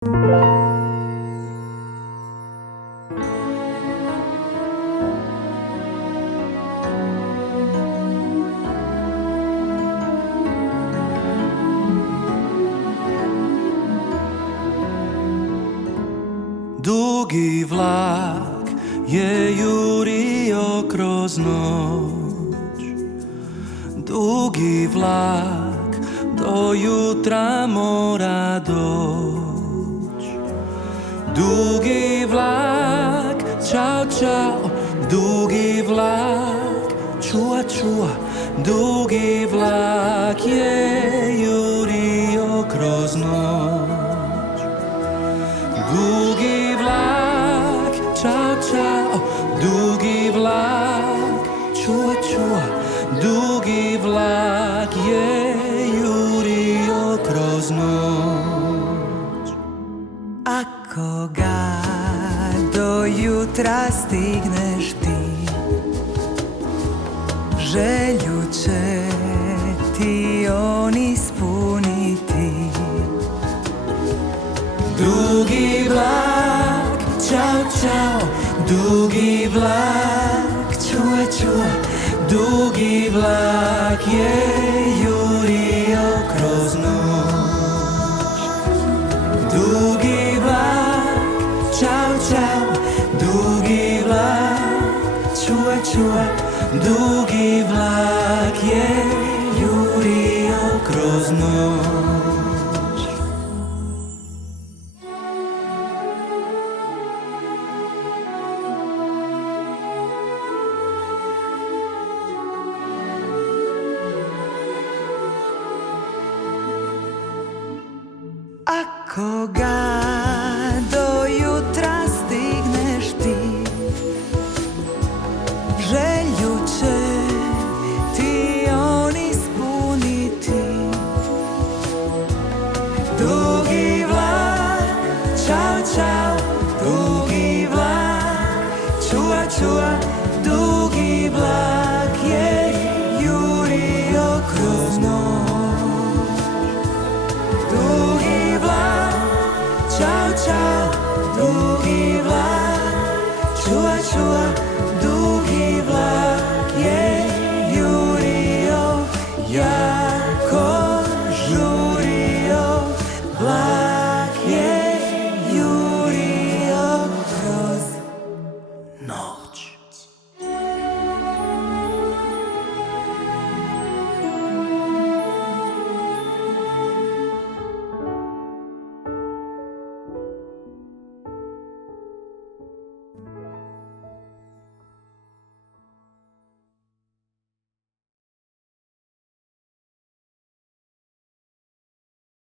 Dugi vlak je jurio kroz noć, dugi vlak do jutra mora doć. Dugi vlak, čao, čao, dugi vlak, čua, čua, dugi vlak je jurio kroz noć. Dugi vlak, čao, čao, dugi vlak, čua, čua, dugi vlak je jurio kroz noć. Ako ga do jutra stigneš ti, želju će ti on ispuniti. Dugi vlak, čao, čao, dugi vlak, čua, čua, dugi vlak je jurio kroz noć. Dugi vlak, čao, čao, dugi vlak, čua, čua, dugi vlak je jurio kroz noć. Ako ga do jutra stigneš ti, želju će ti on ispuniti. Dugi vlak, čao, čao, dugi vlak, čua, čua, dugi vlak je jurio kroz noć. Dugi vlak, čao, čao, dugi vlak, čua, čua,